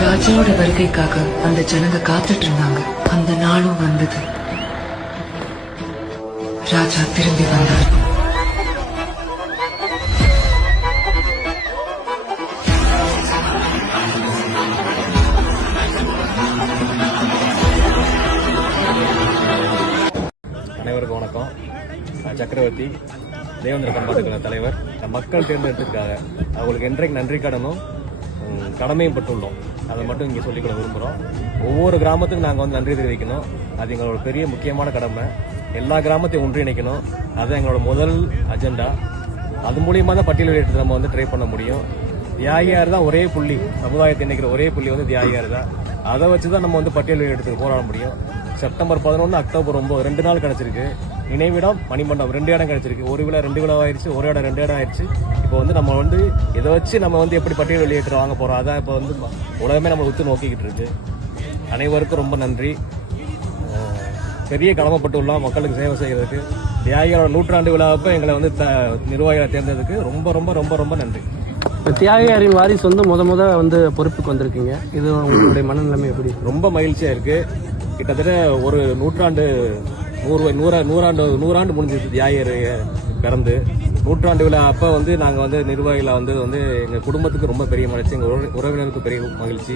ராஜாவோட வருகைக்காக அந்த ஜனங்க காத்துட்டு இருந்தாங்க. அந்த நாளும் வந்தது. ராஜா திரும்பி வந்தார். அனைவருக்கும் வணக்கம். சக்கரவர்த்தி தேவேந்திர பண்பாட்டுக்கழக தலைவர். மக்கள் தேர்ந்தெடுத்திருக்காங்க. அவங்களுக்கு என்றைக்கு நன்றி கடனும் கடமையும் பட்டுள்ளோம். அதை மட்டும் இங்கே சொல்லிக்கொள்ள விரும்புகிறோம். ஒவ்வொரு கிராமத்துக்கும் நாங்கள் வந்து நன்றி தெரிவிக்கணும். அது எங்களோட பெரிய முக்கியமான கடமை. எல்லா கிராமத்தையும் ஒன்றிணைக்கணும். அது எங்களோட முதல் அஜெண்டா. அது மூலியமாக தான் பட்டியல் வெளியிட்டு நம்ம வந்து ட்ரை பண்ண முடியும். தியாகியார் தான் ஒரே புள்ளி, சமுதாயத்தை இணைக்கிற ஒரே புள்ளி வந்து தியாகியார் தான். அதை வச்சு தான் நம்ம வந்து பட்டியல் வெளியிடத்துக்கு போராட முடியும். செப்டம்பர் 11, அக்டோபர் 9 2 நாள் கிடைச்சிருக்கு. நினைவிடம், மணிமண்டபம் 2 இடம் கிடைச்சிருக்கு. ஒரு விழா 2 விழா ஆயிடுச்சு, ஒரு இடம் 2 இடம் ஆயிடுச்சு. இப்போ வந்து நம்ம வந்து இதை வச்சு நம்ம வந்து எப்படி பட்டியல் வெளியேற்ற வாங்க போறோம். அதான் இப்போ வந்து உலகமே நம்ம உத்து நோக்கிக்கிட்டு இருக்கு. அனைவருக்கும் ரொம்ப நன்றி. பெரிய கடமைப்பட்டுள்ளோம் மக்களுக்கு சேவை செய்யறதுக்கு. தியாகிகளோட 100ஆண்டு விழாவப்ப எங்களை வந்து நிர்வாகிகளை தேர்ந்ததுக்கு ரொம்ப ரொம்ப ரொம்ப ரொம்ப நன்றி. தியாகியாரின் வாரிசு வந்து முத வந்து பொறுப்புக்கு வந்திருக்கீங்க. இது உங்களுடைய மனநிலைமை எப்படி? ரொம்ப மகிழ்ச்சியா இருக்கு. கிட்டத்தட்ட ஒரு 100 ஆண்டு முடிஞ்சிருக்கு தியாகியர் பிறந்து. 100ஆண்டு விழா அப்ப வந்து நாங்க வந்து நிர்வாகிகளை வந்து எங்க குடும்பத்துக்கு ரொம்ப பெரிய மகிழ்ச்சி, எங்க உறவினருக்கு பெரிய மகிழ்ச்சி.